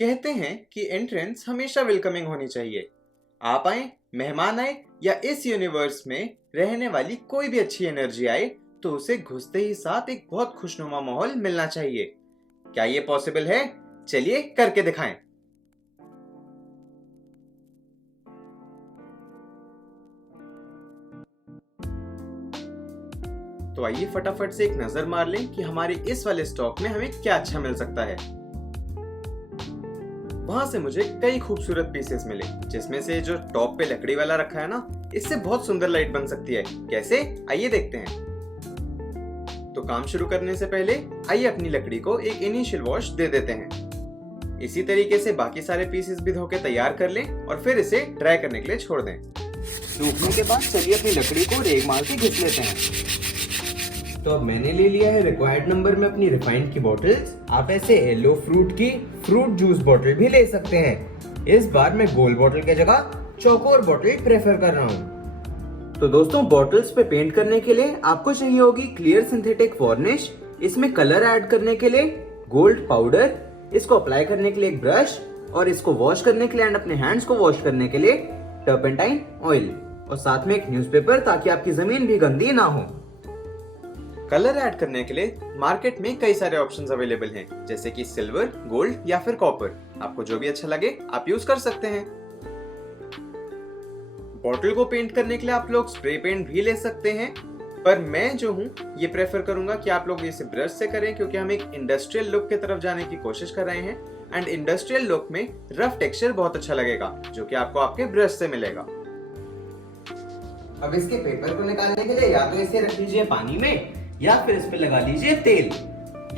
कहते हैं कि एंट्रेंस हमेशा वेलकमिंग होनी चाहिए। आप आए, मेहमान आए या इस यूनिवर्स में रहने वाली कोई भी अच्छी एनर्जी आए तो उसे घुसते ही साथ एक बहुत खुशनुमा माहौल मिलना चाहिए। क्या ये पॉसिबल है? चलिए करके दिखाएं। तो आइए फटाफट से एक नजर मार लें कि हमारे इस वाले स्टॉक में हमें क्या अच्छा मिल सकता है। वहां से मुझे कई खूबसूरत पीसेस मिले, जिसमें से जो टॉप पे लकड़ी वाला रखा है ना, इससे बहुत सुंदर लाइट बन सकती है। कैसे? आइए देखते हैं। तो काम शुरू करने से पहले आइए अपनी लकड़ी को एक इनिशियल वॉश दे देते हैं। इसी तरीके से बाकी सारे पीसेस भी धो के तैयार कर लें और फिर इसे ड्राई करने के लिए छोड़ दें। सूखने के बाद चलिए अपनी लकड़ी को रेग मार के घिस लेते हैं। तो अब मैंने ले लिया है रिक्वायर्ड नंबर में अपनी रिफाइंड की बॉटल्स। आप ऐसे येलो फ्रूट की फ्रूट जूस बॉटल भी ले सकते हैं। इस बार मैं गोल बॉटल के जगह चौकोर बॉटल प्रेफर कर रहा हूँ। तो दोस्तों, बॉटल्स पे पेंट करने के लिए आपको चाहिए होगी क्लियर सिंथेटिक वार्निश। इसमें कलर ऐड करने के लिए गोल्ड पाउडर, इसको अप्लाई करने के लिए एक ब्रश और इसको वॉश करने के लिए एंड अपने हैंड्स को वॉश करने के लिए टर्पेंटाइन ऑयल और साथ में एक न्यूज़पेपर, ताकि आपकी जमीन भी गंदी ना हो। कलर ऐड करने के लिए मार्केट में कई सारे ऑप्शंस अवेलेबल हैं, जैसे कि सिल्वर, गोल्ड या फिर कॉपर। आपको जो भी अच्छा लगे आप यूज कर सकते हैं। बॉटल को पेंट करने के लिए आप लोग स्प्रे पेंट भी ले सकते हैं, पर मैं जो हूँ ये प्रेफर करूंगा कि आप लोग इसे ब्रश से करें, क्योंकि हम एक इंडस्ट्रियल लुक की तरफ जाने की कोशिश कर रहे हैं एंड इंडस्ट्रियल लुक में रफ टेक्सचर बहुत अच्छा लगेगा, जो कि आपको आपके ब्रश से मिलेगा। अब इसके पेपर को निकालने के लिए या तो इसे रख लीजिए पानी में, या फिर इस पे लगा लीजिए तेल,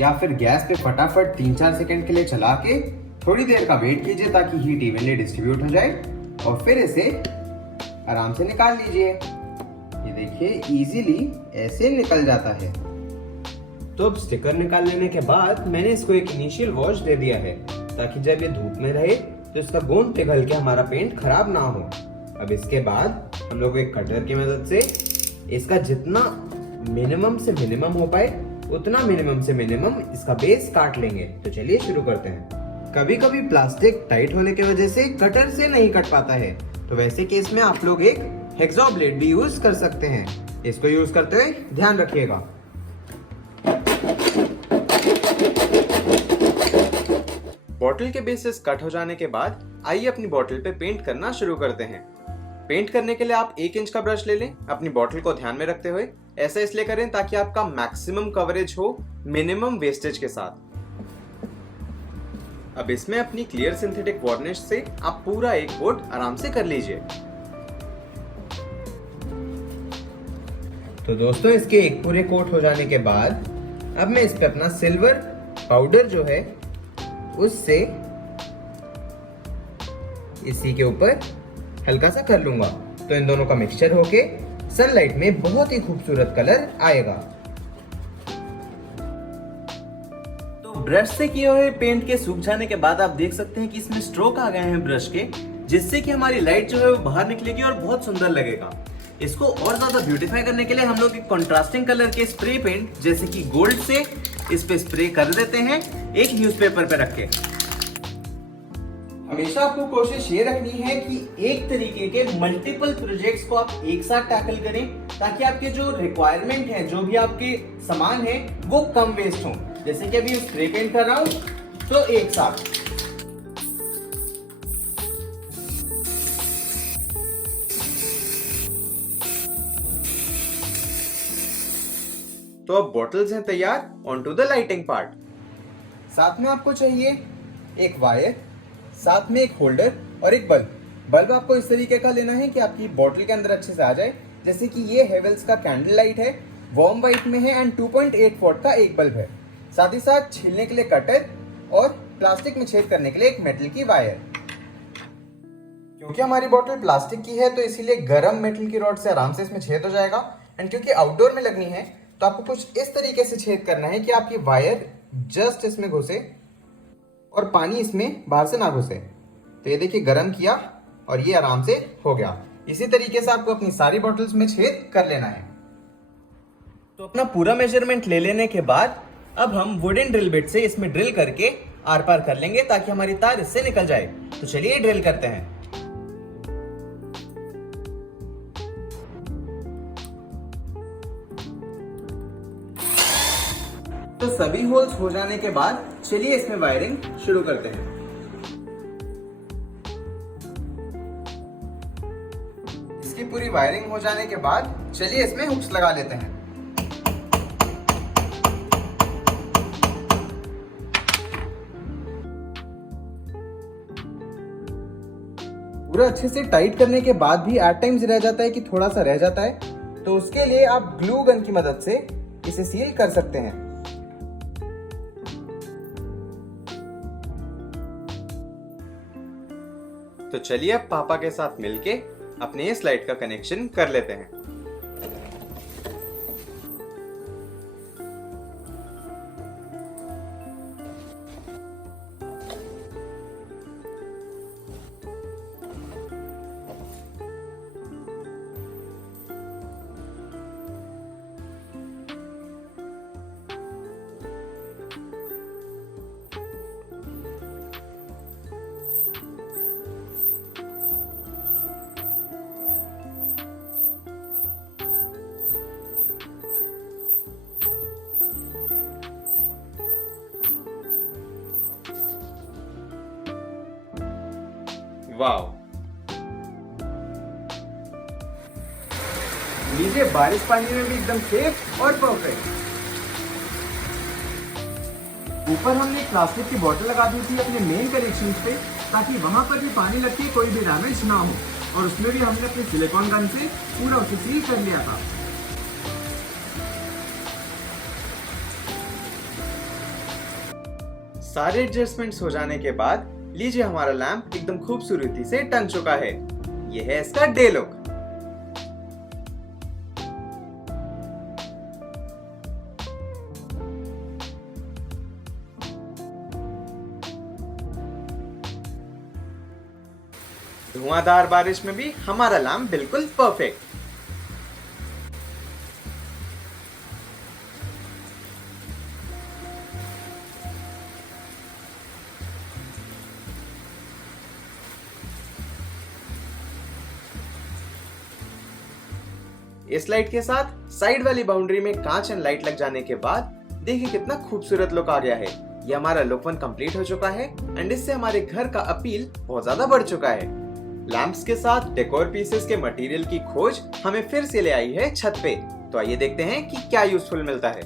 या फिर गैस पे फटाफट 3-4 सेकंड के लिए चला के थोड़ी देर का वेट कीजिए ताकि हीट इवनली डिस्ट्रीब्यूट हो जाए और फिर इसे आराम से निकाल लीजिए। ये देखिए इजीली ऐसे निकल जाता है। तो अब स्टिकर निकाल लेने के बाद मैंने इसको एक इनिशियल वॉश दे दिया है, ताकि जब ये धूप में रहे तो इसका गोंद पिघल के हमारा पेंट खराब ना हो। अब इसके बाद हम लोग एक कटर की मदद से इसका जितना मिनिमम से मिनिमम हो पाए उतना मिनिमम से मिनिमम इसका बेस काट लेंगे। तो चलिए शुरू करते हैं। कभी कभी प्लास्टिक टाइट होने की वजह से कटर से नहीं कट पाता है, तो वैसे केस में आप लोग एक हेक्सा ब्लेड भी यूज कर सकते हैं। इसको यूज करते हुए ध्यान रखिएगा। बॉटल के बेसेस कट हो जाने के बाद आइए अपनी बॉटल पे पेंट करना शुरू करते हैं। पेंट करने के लिए आप 1 इंच का ब्रश ले लें, अपनी बॉटल को ध्यान में रखते हुए। ऐसा इसलिए करें ताकि आपका मैक्सिमम कवरेज हो मिनिमम वेस्टेज के साथ। अब इसमें अपनी क्लियर सिंथेटिक वार्निश से आप पूरा एक कोट आराम से कर लीजिए। तो दोस्तों, इसके एक पूरे कोट हो जाने के बाद अब मैं इस पे अपना सिल्वर पाउडर जो है उससे इसी के ऊपर हल्का सा कर लूंगा, तो इन दोनों का मिक्सचर होके सनलाइट में बहुत ही खूबसूरत कलर आएगा। तो ब्रश से किए हुए पेंट के सूख जाने के बाद आप देख सकते हैं कि इसमें स्ट्रोक आ गए हैं ब्रश के, जिससे कि हमारी लाइट जो है वो बाहर निकलेगी और बहुत सुंदर लगेगा। इसको और ज्यादा ब्यूटीफाई करने के लिए हम लोग एक कंट्रास्टिंग कलर के स्प्रे पेंट जैसे कि गोल्ड से इस पे स्प्रे कर देते हैं, एक न्यूज़पेपर पे रख के। हमेशा आपको कोशिश ये रखनी है कि एक तरीके के मल्टीपल प्रोजेक्ट्स को आप एक साथ टैकल करें, ताकि आपके जो रिक्वायरमेंट है, जो भी आपके सामान है, वो कम वेस्ट हो। जैसे कि अभी स्प्रे पेंट कर रहा हूं, तो एक साथ। तो अब बॉटल्स हैं तैयार, on to the lighting part. साथ में आपको चाहिए एक वायर, साथ में एक होल्डर और एक बल्ब। बल्ब आपको इस तरीके का लेना है कि आपकी बॉटल के अंदर अच्छे से आ जाए। जैसे कि ये हेवेल्स का कैंडल लाइट है, वार्म वाइट में है एंड 2.8 वॉट का एक बल्ब है। साथ ही साथ छीलने के लिए कटर और प्लास्टिक में छेद करने के लिए एक मेटल की वायर। क्योंकि हमारी बॉटल प्लास्टिक की है तो इसीलिए गर्म मेटल की रॉड से आराम से इसमें छेद हो जाएगा। एंड क्योंकि आउटडोर में लगनी है तो आपको कुछ इस तरीके से छेद करना है कि आपकी वायर जस्ट इसमें घुसे और पानी इसमें बाहर से ना घुसे। तो ये देखिए गर्म किया और ये आराम से हो गया। इसी तरीके से आपको अपनी सारी बॉटल्स में छेद कर लेना है। तो अपना पूरा मेजरमेंट ले लेने के बाद अब हम वुडन ड्रिल बिट से इसमें ड्रिल करके आर पार कर लेंगे ताकि हमारी तार इससे निकल जाए। तो चलिए ड्रिल करते हैं। तो सभी होल्स हो जाने के बाद चलिए इसमें वायरिंग शुरू करते हैं। इसकी पूरी वायरिंग हो जाने के बाद चलिए इसमें हुक्स लगा लेते हैं। पूरा अच्छे से टाइट करने के बाद भी एट टाइम्स रह जाता है कि थोड़ा सा रह जाता है, तो उसके लिए आप ग्लू गन की मदद से इसे सील कर सकते हैं। तो चलिए अब पापा के साथ मिलके अपने इस लाइट का कनेक्शन कर लेते हैं। वाओ, लीजिए बारिश पानी में भी एकदम सेफ और परफेक्ट। ऊपर हमने प्लास्टिक की बोतल लगा दी थी अपने मेन कनेक्शन पे, ताकि वहां पर भी पानी लग के कोई भी डैमेज ना हो, और उसमें भी हमने अपने सिलिकॉन गन से पूरा उसे सील कर लिया था। सारे एडजस्टमेंट्स हो जाने के बाद लीजिए हमारा लैंप एकदम खूबसूरती से टंग चुका है। यह है इसका डे लुक। धुआंधार बारिश में भी हमारा लैंप बिल्कुल परफेक्ट। इस लाइट के साथ साइड वाली बाउंड्री में कांच एंड लाइट लग जाने के बाद देखिए कितना खूबसूरत लुक आ गया है। ये हमारा लुक 1 कंप्लीट हो चुका है एंड इससे हमारे घर का अपील बहुत ज्यादा बढ़ चुका है। लैंप्स के साथ डेकोर पीसेस के मटेरियल की खोज हमें फिर से ले आई है छत पे। तो आइए देखते हैं कि क्या यूजफुल मिलता है।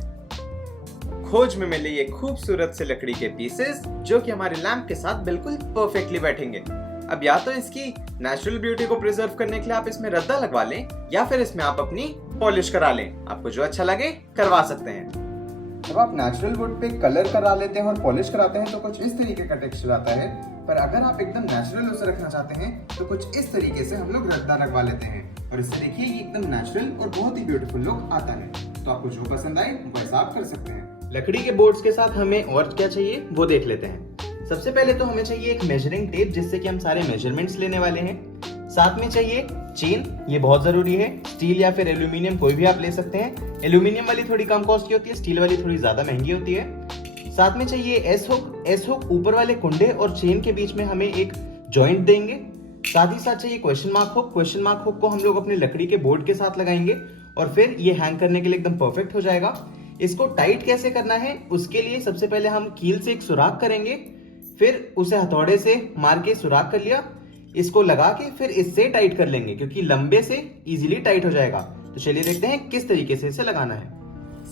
खोज में मिले ये खूबसूरत से लकड़ी के पीसेस जो कि हमारे लैंप के साथ बिल्कुल परफेक्टली बैठेंगे। अब या तो इसकी नेचुरल ब्यूटी को प्रिजर्व करने के लिए आप इसमें रद्दा लगवा लें, या फिर इसमें आप अपनी पॉलिश करा लें। आपको जो अच्छा लगे करवा सकते हैं। जब आप नेचुरल वुड पे कलर करा लेते हैं और पॉलिश कराते हैं तो कुछ इस तरीके का टेक्सचर आता है, पर अगर आप एकदम नेचुरल उसे रखना चाहते हैं तो कुछ इस तरीके से हम लोग रद्दा लगवा लेते हैं, और इससे देखिए ये एकदम नेचुरल और बहुत ही ब्यूटीफुल लुक आता है। तो आपको जो पसंद आए वो ऐसा आप कर सकते हैं। लकड़ी के बोर्ड्स के साथ हमें और क्या चाहिए वो देख लेते हैं। सबसे पहले तो हमें चाहिए एक मेजरिंग टेप जिससे कि हम सारे मेजरमेंट्स लेने वाले हैं। साथ में चाहिए चेन, ये बहुत जरूरी है। स्टील या फिर एल्यूमिनियम कोई भी आप ले सकते हैं। एल्यूमिनियम वाली थोड़ी कम कॉस्ट की होती है, स्टील वाली थोड़ी ज्यादा महंगी होती है। साथ में चाहिए एस हुक। एस हुक ऊपर वाले कुंडे और चेन के बीच में हमें एक जॉइंट देंगे। साथ ही साथ चाहिए question mark hook. Question mark hook को हम लोग अपने लकड़ी के बोर्ड के साथ लगाएंगे और फिर ये हैंग करने के लिए एकदम परफेक्ट हो जाएगा। इसको टाइट कैसे करना है उसके लिए सबसे पहले हम कील से एक सुराख करेंगे, फिर उसे हथौड़े से मार के सुराख कर लिया, इसको लगा के फिर इससे टाइट कर लेंगे क्योंकि लंबे से इजीली टाइट हो जाएगा। तो चलिए देखते हैं किस तरीके से इसे लगाना है।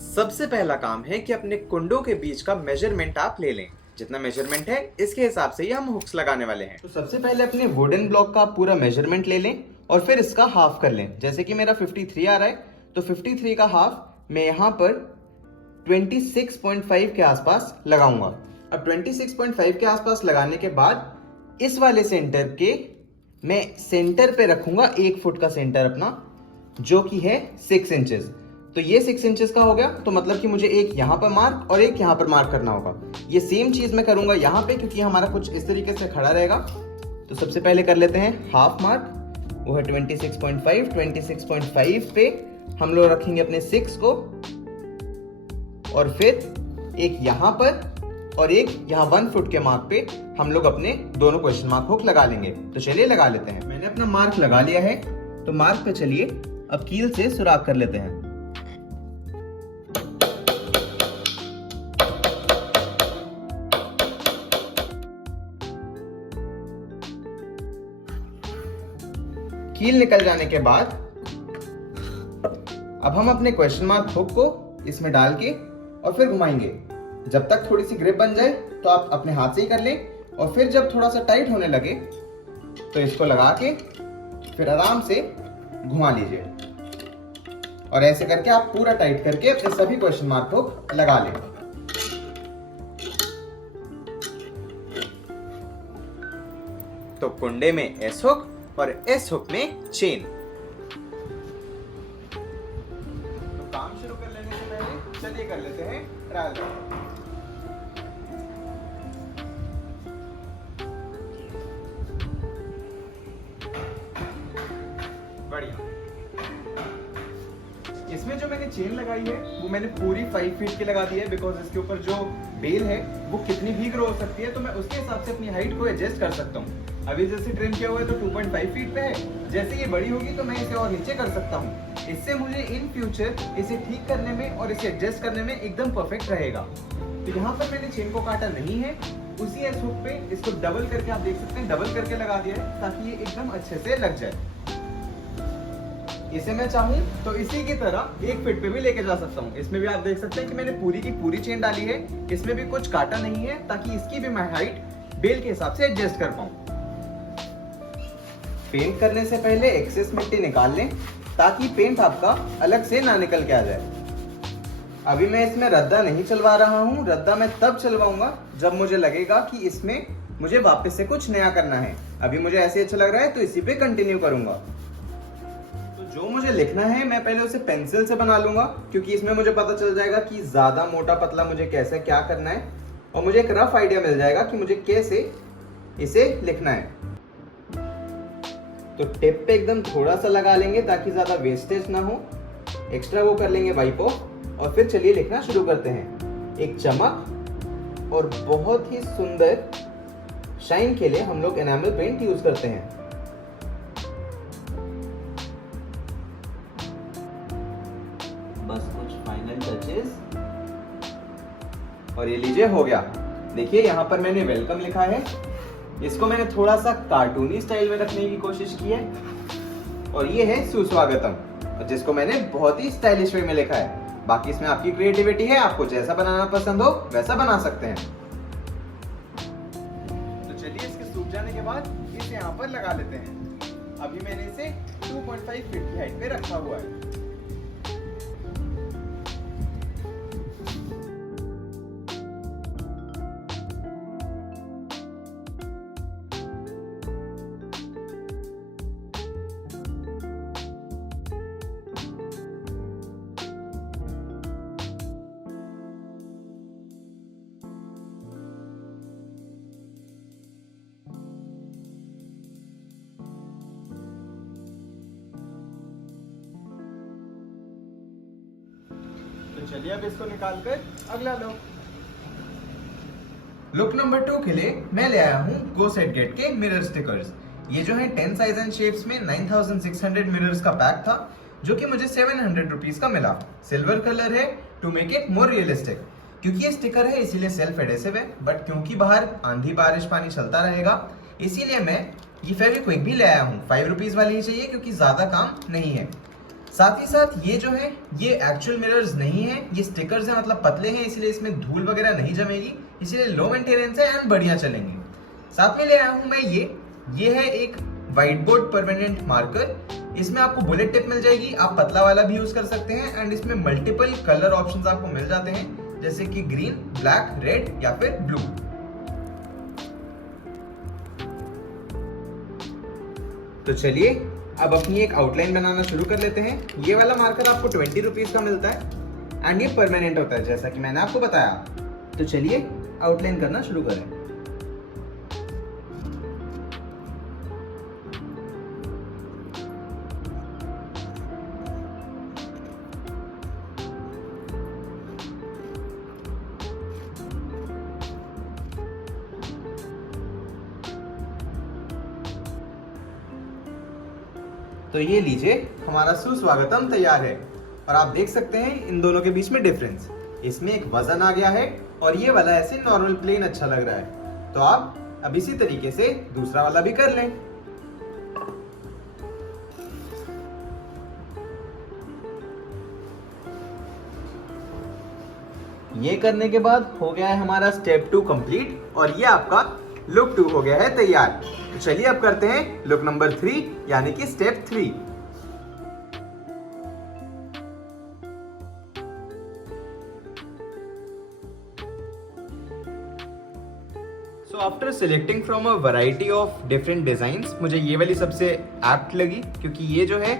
सबसे पहला काम है कि अपने कुंडों के बीच का मेजरमेंट आप ले लें। जितना मेजरमेंट है इसके हिसाब से ही हम हुक्स लगाने वाले हैं। तो सबसे पहले अपने वुडन ब्लॉक का पूरा मेजरमेंट ले लें और फिर इसका हाफ कर लें। जैसे कि मेरा 53 आ रहा है तो 53 का हाफ मैं यहाँ पर 26.5 के आसपास लगाऊंगा। अब 26.5 के आसपास लगाने के बाद इस वाले सेंटर के मैं सेंटर पे रखूंगा 1 फुट का सेंटर अपना, जो कि है 6 इंचेस। तो ये 6 इंचेस का हो गया, तो मतलब कि मुझे एक यहाँ पर मार्क और एक यहाँ पर मार्क करना होगा। ये सेम चीज मैं करूंगा यहाँ पे क्योंकि हमारा कुछ इस तरीके से खड़ा रहेगा। तो सबसे पहले कर लेते हैं हाफ मार्क, वो है 26.5। 26.5 पे हम लोग रखेंगे अपने 6 को और फिर एक यहाँ पर और एक यहाँ 1 फुट के मार्क पे हम लोग अपने दोनों क्वेश्चन मार्क हुक लगा लेंगे। तो चलिए लगा लेते हैं। मैंने अपना मार्क लगा लिया है, तो मार्क पे चलिए अब कील से सुराख कर लेते हैं। कील निकल जाने के बाद अब हम अपने क्वेश्चन मार्क हुक को इसमें डाल के और फिर घुमाएंगे। जब तक थोड़ी सी ग्रिप बन जाए तो आप अपने हाथ से ही कर लें, और फिर जब थोड़ा सा टाइट होने लगे तो इसको लगा के फिर आराम से घुमा लीजिए। और ऐसे करके आप पूरा टाइट करके अपने सभी क्वेश्चन मार्क हुक लगा लें। तो कुंडे में एस हुक और एस हुक में चेन। तो काम शुरू कर लेने से पहले चलिए कर लेते हैं ट्रायल रन। बढ़िया। इसमें जो मैंने चेन लगाई है वो मैंने पूरी 5 फीट की लगा दी है, बिकॉज इसके ऊपर जो बेल है वो कितनी भी ग्रो हो सकती है, तो मैं उसके हिसाब से अपनी हाइट को एडजस्ट कर सकता हूँ। अभी जैसे ट्रिम किया हुआ है तो 2.5 फीट पे है, जैसे ये बड़ी होगी तो मैं इसे और नीचे कर सकता हूँ। इससे मुझे इन फ्यूचर इसे ठीक करने में और इसे एडजस्ट करने में एकदम परफेक्ट रहेगा। तो यहाँ पर मैंने चेन को काटा नहीं है, उसी एस हुक पे इसको डबल करके आप देख सकते हैं, डबल करके लगा दिया है ताकि ये एकदम अच्छे से लग जाए। इसे मैं चाहूँ तो इसी की तरह 1 फीट पे भी लेके जा सकता हूँ। इसमें भी आप देख सकते हैं कि मैंने पूरी की पूरी चेन डाली है, इसमें भी कुछ काटा नहीं है ताकि इसकी भी मैं हाइट बेल के हिसाब से एडजस्ट कर पाऊँ। पेंट करने से पहले एक्सेस मिट्टी निकाल लें ताकि पेंट आपका अलग से ना निकल के आ जाए। अभी मैं इसमें रद्दा नहीं चलवा रहा हूँ, रद्दा मैं तब चलवाऊंगा जब मुझे लगेगा कि इसमें मुझे वापस से कुछ नया करना है। अभी मुझे ऐसे अच्छा लग रहा है तो इसी पे कंटिन्यू करूंगा। तो जो मुझे लिखना है मैं पहले उसे पेंसिल से बना लूंगा, क्योंकि इसमें मुझे पता चल जाएगा कि ज्यादा मोटा पतला मुझे कैसे क्या करना है, और मुझे एक रफ आइडिया मिल जाएगा कि मुझे कैसे इसे लिखना है। तो टेप पे एकदम थोड़ा सा लगा लेंगे ताकि ज्यादा वेस्टेज ना हो, एक्स्ट्रा वो कर लेंगे वाइप ऑफ, और फिर चलिए लिखना शुरू करते हैं। एक चमक और बहुत ही सुंदर शाइन के लिए हम लोग एनामल पेंट यूज करते हैं। बस कुछ फाइनल टचेस और ये लीजिए हो गया। देखिए यहाँ पर मैंने वेलकम लिखा है, इसको मैंने थोड़ा सा कार्टूनी स्टाइल में रखने की कोशिश की है, और ये है सुस्वागतम, जिसको मैंने बहुत ही स्टाइलिश वे में लिखा है। बाकी इसमें आपकी क्रिएटिविटी है, आपको जैसा बनाना पसंद हो वैसा बना सकते हैं। तो चलिए इसके सूख जाने के बाद इसे यहाँ पर लगा लेते हैं। अभी मैंने इसे 2.5 फीट की हाइट पे रखा हुआ है। तो चलिए अब इसको निकालकर अगला लुक नंबर 2 के लिए मैं ले आया हूँ गो सेट गेट के मिरर स्टिकर्स। ये जो है 10 साइज एंड शेप्स में 9600 मिरर्स का पैक था, जो कि मुझे 700 रुपीज का मिला। सिल्वर कलर है to make it more realistic. क्योंकि ये स्टिकर है इसीलिए सेल्फ एडेसिव है, बट क्योंकि बाहर आंधी बारिश पानी चलता रहेगा इसीलिए मैं ये फेविक्विक भी ले आया हूँ। 5 रुपीज वाली ही चाहिए क्योंकि ज्यादा काम नहीं है। साथ ही साथ ये जो है ये एक्चुअल मिरर्स नहीं है, ये स्टिकर्स है, मतलब पतले हैं, इसलिए इसमें धूल वगैरह नहीं जमेगी, इसीलिए लो मेंटेनेंस है एंड बढ़िया चलेंगे। साथ में ले आया हूँ मैं ये है एक व्हाइट बोर्ड परमानेंट मार्कर। इसमें आपको बुलेट टिप मिल जाएगी, आप पतला वाला भी यूज कर सकते हैं, एंड इसमें मल्टीपल कलर ऑप्शंस आपको मिल जाते हैं, जैसे कि ग्रीन, ब्लैक, रेड या फिर ब्लू। तो चलिए अब अपनी एक आउटलाइन बनाना शुरू कर लेते हैं। ये वाला मार्कर आपको 20 रुपीज का मिलता है एंड ये परमानेंट होता है, जैसा कि मैंने आपको बताया। तो चलिए आउटलाइन करना शुरू करें। तो ये लीजिए, हमारा सुस्वागतम तैयार है। और आप देख सकते हैं इन दोनों के बीच में डिफरेंस, इसमें एक वजन आ गया है और ये वाला ऐसे नॉर्मल प्लेन अच्छा लग रहा है। तो आप अब इसी तरीके से दूसरा वाला भी कर लें। ये करने के बाद हो गया है हमारा स्टेप 2 कंप्लीट और ये आपका लुक 2 हो गया है तैयार। तो चलिए अब करते हैं लुक नंबर 3 यानी कि step 3। So after selecting from a variety of different designs, मुझे ये वाली सबसे एप्ट लगी क्योंकि ये जो है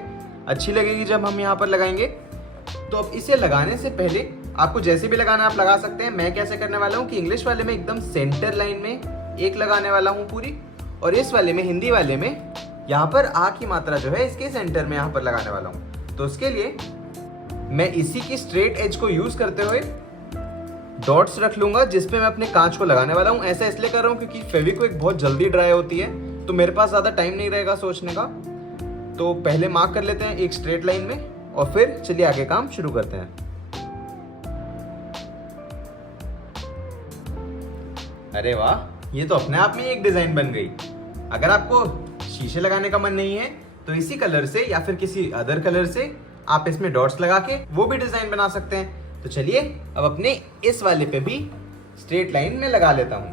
अच्छी लगेगी जब हम यहाँ पर लगाएंगे। तो अब इसे लगाने से पहले आपको जैसे भी लगाना आप लगा सकते हैं। मैं कैसे करने वाला हूँ कि इंग्लिश वाले में एकदम सेंटर लाइन में एक लगाने वाला हूँ पूरी, और इस वाले में, हिंदी वाले में, यहाँ पर आ की मात्रा जो है इसके सेंटर में यहाँ पर लगाने वाला हूँ। तो उसके लिए मैं इसी की स्ट्रेट एज को यूज करते हुए डॉट्स रख लूंगा जिसपे मैं अपने कांच को लगाने वाला हूँ। ऐसा इसलिए कर रहा हूँ क्योंकि फेविक्विक बहुत जल्दी ड्राई होती है, तो मेरे पास ज्यादा टाइम नहीं रहेगा सोचने का। तो पहले मार्क कर लेते हैं एक स्ट्रेट लाइन में और फिर चलिए आगे काम शुरू करते हैं। अरे वाह, ये तो अपने आप में एक डिजाइन बन गई। अगर आपको शीशे लगाने का मन नहीं है तो इसी कलर से या फिर किसी अदर कलर से आप इसमें डॉट्स लगा के वो भी डिजाइन बना सकते हैं। तो चलिए अब अपने इस वाले पे भी स्ट्रेट लाइन में लगा लेता हूं।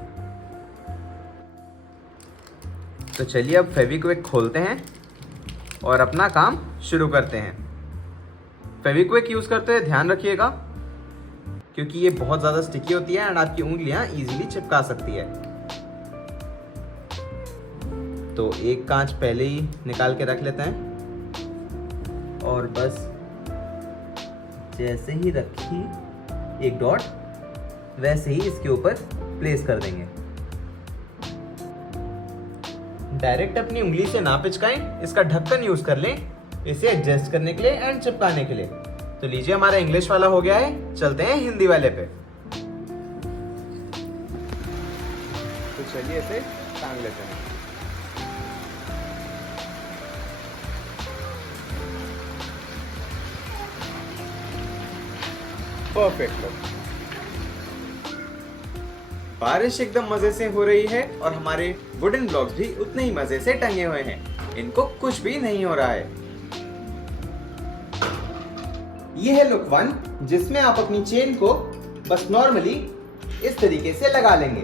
तो चलिए अब फेविक्विक खोलते हैं और अपना काम शुरू करते हैं। फेविक्विक यूज करते हुए ध्यान रखिएगा क्योंकि ये बहुत ज्यादा स्टिकी होती है एंड आपकी उंगलियां इजीली चिपका सकती है। तो एक कांच पहले ही निकाल के रख लेते हैं और बस जैसे ही रखी एक डॉट वैसे ही इसके ऊपर प्लेस कर देंगे। डायरेक्ट अपनी उंगली से ना पिचकाएं, इसका ढक्कन यूज कर लें इसे एडजस्ट करने के लिए एंड चिपकाने के लिए। तो लीजिए, हमारा इंग्लिश वाला हो गया है, चलते हैं हिंदी वाले पे। तो चलिए इसे टांग लेते हैं। Perfect look. बारिश एकदम मजे से हो रही है और हमारे वुडन ब्लॉक्स भी उतने ही मजे से टंगे हुए हैं, इनको कुछ भी नहीं हो रहा है। ये है लुक 1 जिसमें आप अपनी चेन को बस नॉर्मली इस तरीके से लगा लेंगे।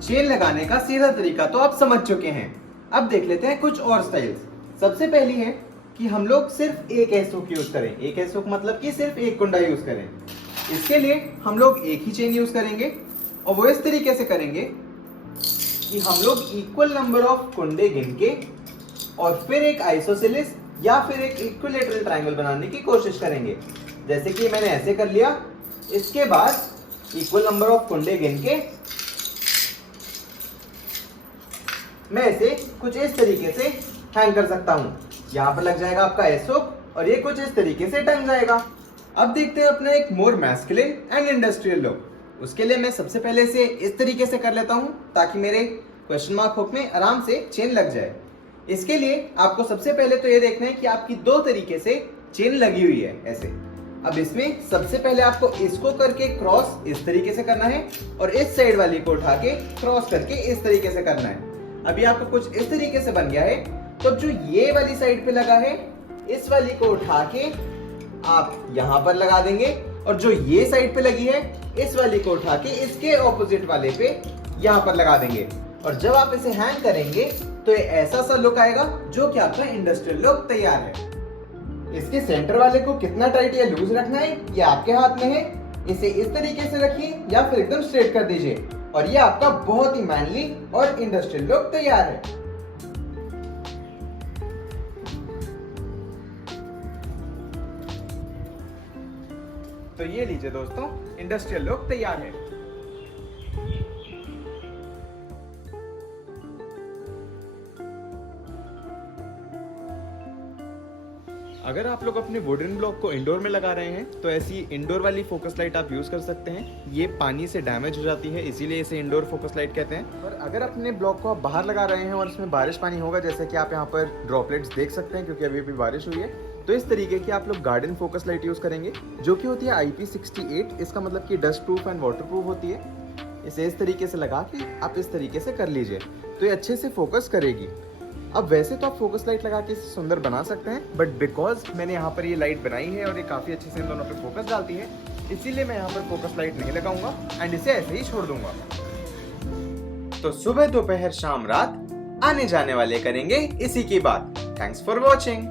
चेन लगाने का सीधा तरीका तो आप समझ चुके हैं। अब देख लेते हैं कुछ और स्टाइल्स। सबसे पहली है कि हम लोग सिर्फ एक एस हुक यूज करें। एक एस हुक मतलब कि सिर्फ एक कुंडा यूज करें। इसके लिए हम लोग एक ही चेन यूज करेंगे और वो इस तरीके से करेंगे कि हम लोग इक्वल नंबर ऑफ कुंडे गिन के और फिर एक आइसोसेलेस या फिर एक इक्विलैटरल ट्रायंगल बनाने की कोशिश करेंगे। जैसे कि मैंने ऐसे कर लिया। इसके बाद इक्वल नंबर ऑफ कुंडे गिन के मैं इसे कुछ इस तरीके से हैंग कर सकता हूं। यहाँ पर लग जाएगा आपका एस हुक और ये कुछ इस तरीके से टंग जाएगा। अब देखते हैं अपना एक मोर मैस्कुलिन एंड इंडस्ट्रियल लुक। उसके लिए मैं सबसे पहले इसे इस तरीके से कर लेता हूं ताकि मेरे क्वेश्चन मार्क हुक में आराम से चेन लग जाए। इसके लिए आपको सबसे पहले तो ये देखना है कि आपकी दो तरीके से चेन लगी हुई है ऐसे। अब इसमें सबसे पहले आपको इसको करके क्रॉस इस तरीके से करना है और इस साइड वाली को उठा के क्रॉस करके इस तरीके से करना है। अभी आपको कुछ इस तरीके से बन गया है। तो जो ये वाली साइड पे लगा है इस वाली को उठा के आप यहां पर लगा देंगे और जो ये साइड पे लगी है इस वाली को उठा के इसके ऑपोजिट वाले पे यहां पर लगा देंगे। और जब आप इसे हैंग करेंगे तो ये ऐसा सा लुक आएगा जो कि आपका इंडस्ट्रियल लुक तैयार है। इसके सेंटर वाले को कितना टाइट या लूज रखना है ये आपके हाथ में है। इसे इस तरीके से रखिए या फिर एकदम स्ट्रेट कर दीजिए और ये आपका बहुत ही मैनली और इंडस्ट्रियल लुक तैयार है। तो ये लीजिए दोस्तों, इंडस्ट्रियल लुक तैयार है। अगर आप लोग अपने वुडन ब्लॉक को इंडोर में लगा रहे हैं तो ऐसी इंडोर वाली फोकस लाइट आप यूज कर सकते हैं। ये पानी से डैमेज हो जाती है, इसीलिए इसे इंडोर फोकस लाइट कहते हैं। पर अगर अपने ब्लॉक को आप बाहर लगा रहे हैं और इसमें बारिश पानी होगा, जैसे कि आप यहाँ पर ड्रॉपलेट्स देख सकते हैं क्योंकि अभी बारिश हुई है, तो इस तरीके की आप लोग गार्डन फोकस लाइट यूज करेंगे जो कि होती है IP68। इसका मतलब कि dust proof and water proof होती है। इसे इस तरीके से लगा के आप इस तरीके से कर लीजिए तो ये अच्छे से फोकस करेगी। अब वैसे तो आप फोकस लाइट लगा के इसे सुंदर बना सकते हैं, बट बिकॉज मैंने यहाँ पर ये लाइट बनाई है और ये काफ़ी अच्छे से इन दोनों पे फोकस डालती है, इसीलिए मैं यहाँ पर फोकस लाइट नहीं लगाऊंगा एंड इसे ऐसे ही छोड़ दूंगा। तो सुबह दोपहर शाम रात आने जाने वाले करेंगे इसी की बात। Thanks for watching.